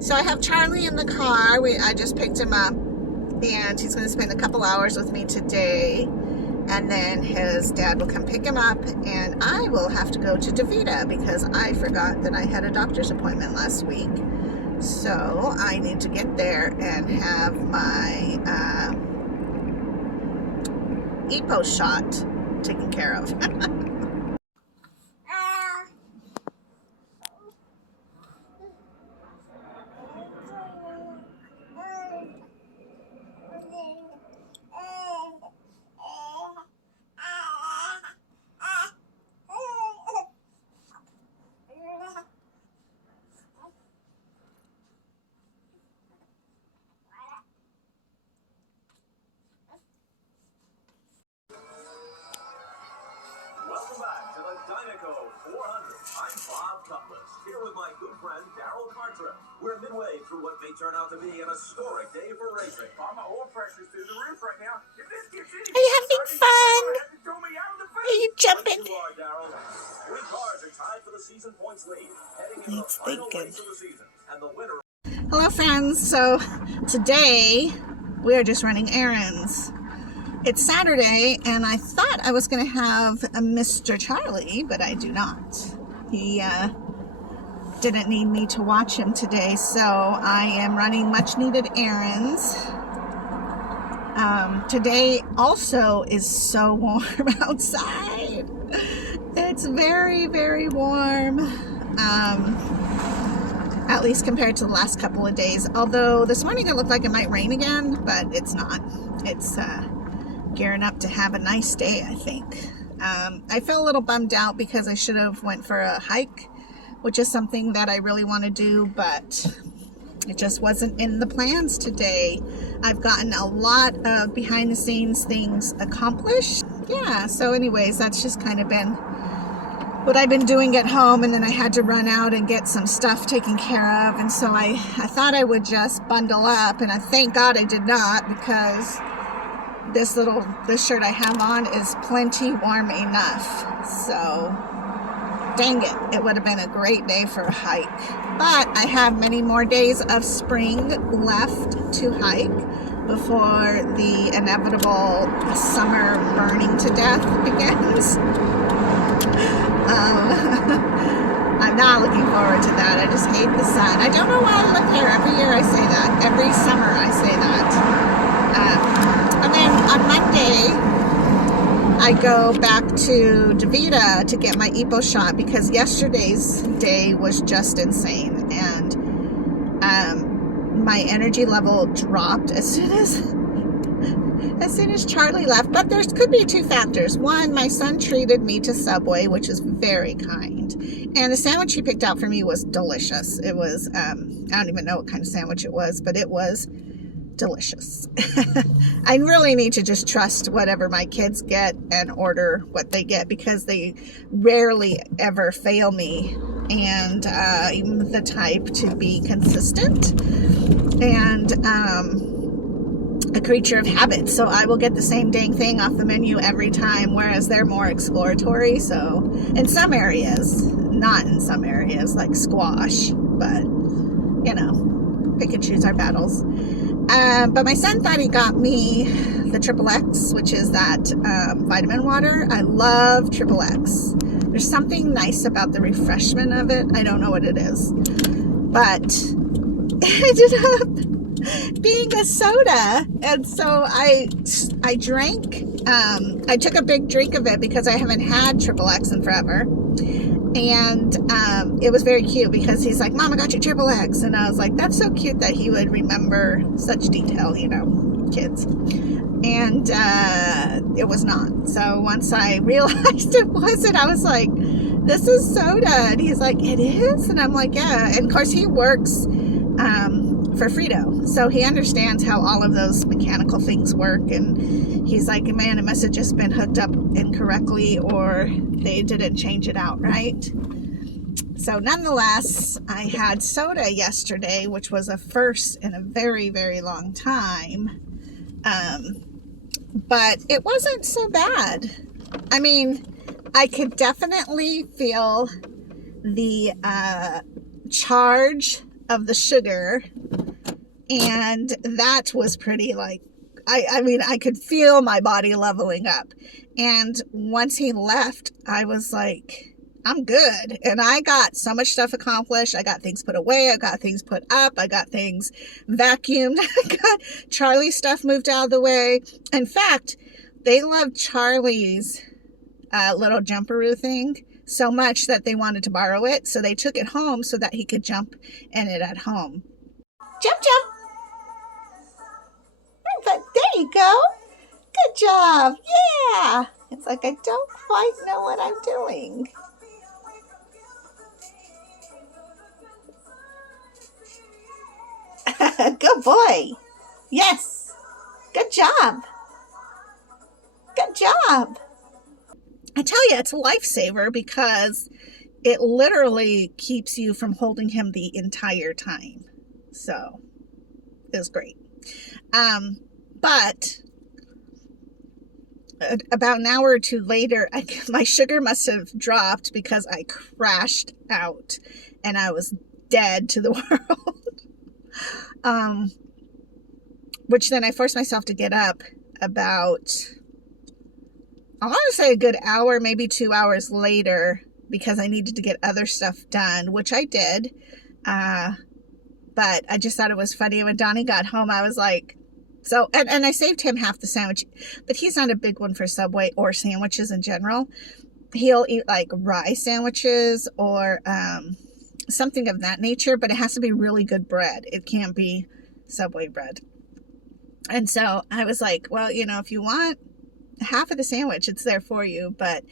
So I have Charlie in the car. I just picked him up, and he's going to spend a couple hours with me today. And then his dad will come pick him up, and I will have to go to DaVita because I forgot that I had a doctor's appointment last week. So I need to get there and have my EPO shot taken care of. Welcome back to the Dynaco 400. I'm Bob Cutlass, here with my good friend Daryl Carter. We're midway through what may turn out to be an historic day for racing. My oil pressure's through the roof right now. If this gets any Are you having fun? have to throw me out of the Are you jumping? You are, Daryl. 3 cars are tied for the season points lead, heading into the He's final thinking. race of the season. And the winner. Hello friends, so today we are just running errands. It's Saturday and I thought I was going to have a Mr. Charlie, but I do not. He didn't need me to watch him today, so I am running much needed errands. Today also is so warm outside. It's very, very warm. At least compared to the last couple of days. Although this morning it looked like it might rain again, but it's not. It's gearing up to have a nice day, I think. I feel a little bummed out because I should have went for a hike, which is something that I really want to do, but it just wasn't in the plans today. I've gotten a lot of behind the scenes things accomplished. Yeah, so anyways, that's just kind of been what I've been doing at home, and then I had to run out and get some stuff taken care of, and so I thought I would just bundle up, and I thank God I did not, because this shirt I have on is plenty warm enough. So dang it would have been a great day for a hike, but I have many more days of spring left to hike before the inevitable summer burning to death begins. I'm not looking forward to that. I just hate the sun. I don't know why I live here. Every year I say that. Every summer I say that. And then on Monday, I go back to DaVita to get my EPO shot because yesterday's day was just insane. And my energy level dropped as soon as Charlie left. But there could be 2 factors. One, my son treated me to Subway, which is very kind. And the sandwich he picked out for me was delicious. It was, I don't even know what kind of sandwich it was, but it was delicious. I really need to just trust whatever my kids get and order what they get because they rarely ever fail me. And I'm the type to be consistent and a creature of habit, so I will get the same dang thing off the menu every time, whereas they're more exploratory. So in some areas, not in some areas like squash, but you know, pick and choose our battles. But my son thought he got me the Triple X, which is that vitamin water. I love XXX. There's something nice about the refreshment of it. I don't know what it is, but it ended up being a soda, and so I drank. I took a big drink of it because I haven't had XXX in forever, and it was very cute because he's like, "Mom, I got you XXX," and I was like, "That's so cute that he would remember such detail, you know, kids." And it was not. So once I realized it wasn't, I was like, "This is soda," and he's like, "It is," and I'm like, "Yeah." And of course, he works for Frito, so he understands how all of those mechanical things work, and he's like, "Man, it must have just been hooked up incorrectly, or they didn't change it out right." So nonetheless, I had soda yesterday, which was a first in a very, very long time, but it wasn't so bad. I mean, I could definitely feel the charge of the sugar. And that was pretty like, I mean, I could feel my body leveling up. And once he left, I was like, I'm good. And I got so much stuff accomplished. I got things put away. I got things put up. I got things vacuumed. I got Charlie's stuff moved out of the way. In fact, they loved Charlie's little jumperoo thing so much that they wanted to borrow it. So they took it home so that he could jump in it at home. Jump, jump. But there you go. Good job. Yeah. It's like I don't quite know what I'm doing. Good boy. Yes. Good job. Good job. I tell you, it's a lifesaver because it literally keeps you from holding him the entire time. So it was great. But about an hour or two later, my sugar must have dropped because I crashed out and I was dead to the world. Which then I forced myself to get up about, I want to say a good hour, maybe 2 hours later, because I needed to get other stuff done, which I did. But I just thought it was funny. When Donnie got home, I was like, so, and I saved him half the sandwich, but he's not a big one for Subway or sandwiches in general. He'll eat like rye sandwiches or something of that nature, but it has to be really good bread. It can't be Subway bread. And so I was like, well, you know, if you want half of the sandwich, it's there for you. But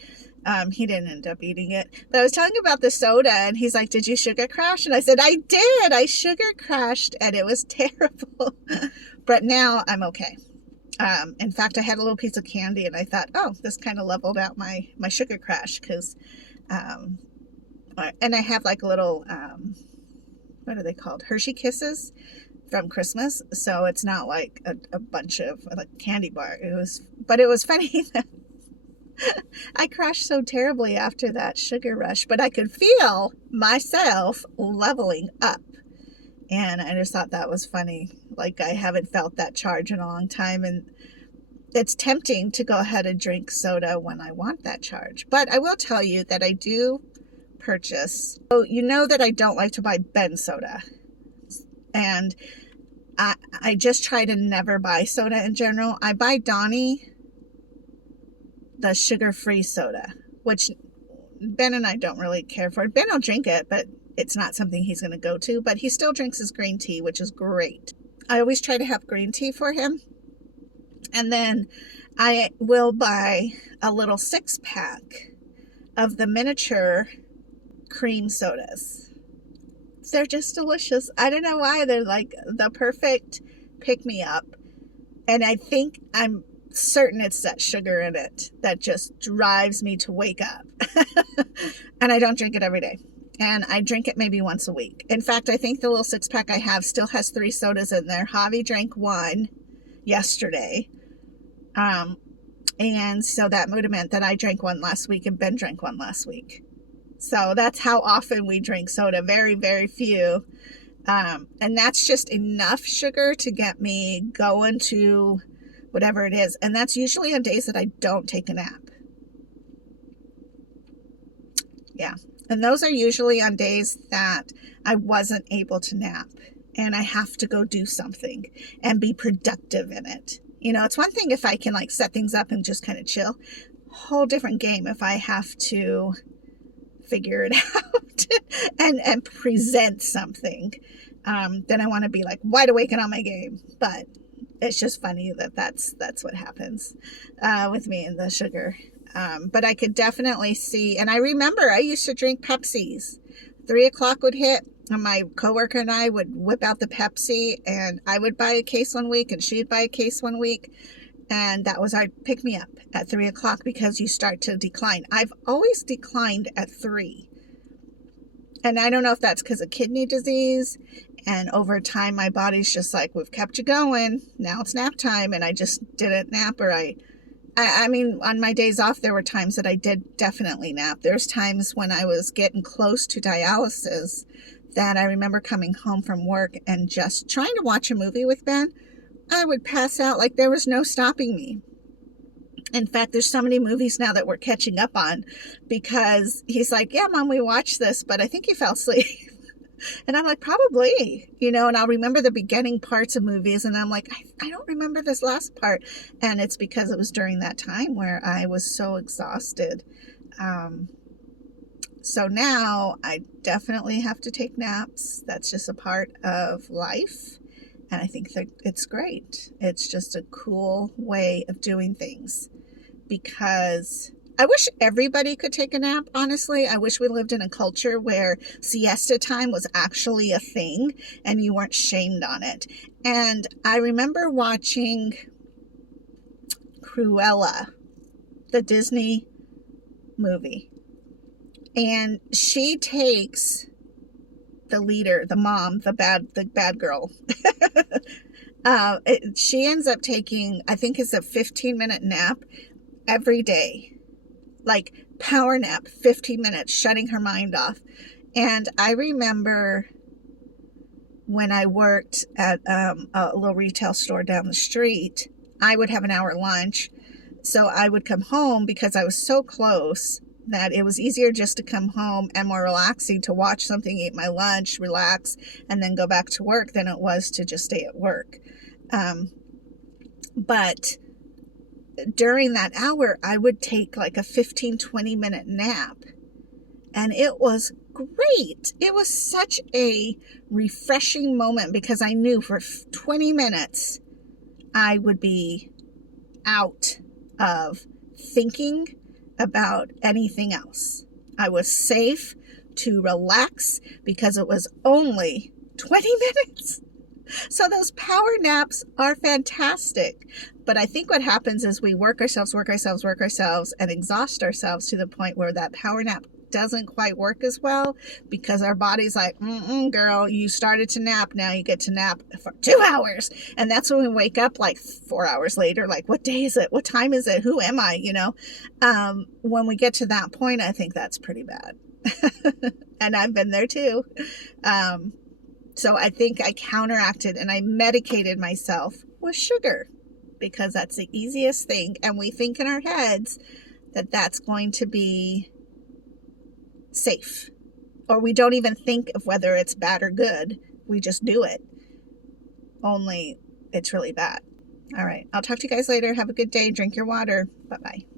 he didn't end up eating it. But I was telling him about the soda, and he's like, did you sugar crash? And I said, I did. I sugar crashed, and it was terrible. But now I'm okay. In fact, I had a little piece of candy, and I thought, oh, this kind of leveled out my sugar crash, because, and I have like a little, what are they called? Hershey Kisses from Christmas. So it's not like a bunch of like candy bar. But it was funny that I crashed so terribly after that sugar rush, but I could feel myself leveling up. And I just thought that was funny. Like, I haven't felt that charge in a long time. And it's tempting to go ahead and drink soda when I want that charge. But I will tell you that I do purchase. So you know that I don't like to buy Ben soda. And I just try to never buy soda in general. I buy Donnie the sugar-free soda, which Ben and I don't really care for. Ben will drink it, but it's not something he's going to go to. But he still drinks his green tea, which is great. I always try to have green tea for him. And then I will buy a little 6-pack of the miniature cream sodas. They're just delicious. I don't know why. They're like the perfect pick-me-up. And I think I'm certain it's that sugar in it that just drives me to wake up. And I don't drink it every day. And I drink it maybe once a week. In fact, I think the little 6-pack I have still has 3 sodas in there. Javi drank 1 yesterday. And so that would have meant that I drank 1 last week and Ben drank 1 last week. So that's how often we drink soda. Very, very few. And that's just enough sugar to get me going to whatever it is. And that's usually on days that I don't take a nap. Yeah. And those are usually on days that I wasn't able to nap and I have to go do something and be productive in it. You know, it's one thing if I can like set things up and just kind of chill. Whole different game if I have to figure it out and present something. Then I want to be like wide awake and on my game. But it's just funny that's what happens with me and the sugar. But I could definitely see, and I remember I used to drink Pepsis. 3 o'clock would hit, and my coworker and I would whip out the Pepsi, and I would buy a case one week, and she'd buy a case one week, and that was our pick-me-up at 3 o'clock because you start to decline. I've always declined at 3, and I don't know if that's because of kidney disease, and over time my body's just like, we've kept you going, now it's nap time, and I just didn't nap, or I mean, on my days off, there were times that I did definitely nap. There's times when I was getting close to dialysis that I remember coming home from work and just trying to watch a movie with Ben. I would pass out like there was no stopping me. In fact, there's so many movies now that we're catching up on because he's like, yeah, Mom, we watched this, but I think you fell asleep. And I'm like, probably, and I'll remember the beginning parts of movies. And I'm like, I don't remember this last part. And it's because it was during that time where I was so exhausted. So now I definitely have to take naps. That's just a part of life. And I think that it's great. It's just a cool way of doing things because I wish everybody could take a nap, honestly. I wish we lived in a culture where siesta time was actually a thing and you weren't shamed on it. And I remember watching Cruella, the Disney movie. And she takes the leader, the mom, the bad girl. She ends up taking, I think it's a 15-minute nap every day. Like power nap, 15 minutes, shutting her mind off. And I remember when I worked at a little retail store down the street, I would have an hour lunch. So I would come home because I was so close that it was easier just to come home and more relaxing to watch something, eat my lunch, relax, and then go back to work than it was to just stay at work. But during that hour, I would take like a 15-20 minute nap. And it was great. It was such a refreshing moment because I knew for 20 minutes I would be out of thinking about anything else. I was safe to relax because it was only 20 minutes. So those power naps are fantastic. But I think what happens is we work ourselves, and exhaust ourselves to the point where that power nap doesn't quite work as well because our body's like, girl, you started to nap. Now you get to nap for 2 hours. And that's when we wake up like 4 hours later, like, what day is it? What time is it? Who am I? When we get to that point, I think that's pretty bad. And I've been there too. So I think I counteracted and I medicated myself with sugar because that's the easiest thing. And we think in our heads that that's going to be safe, or we don't even think of whether it's bad or good. We just do it. Only it's really bad. All right. I'll talk to you guys later. Have a good day. Drink your water. Bye-bye.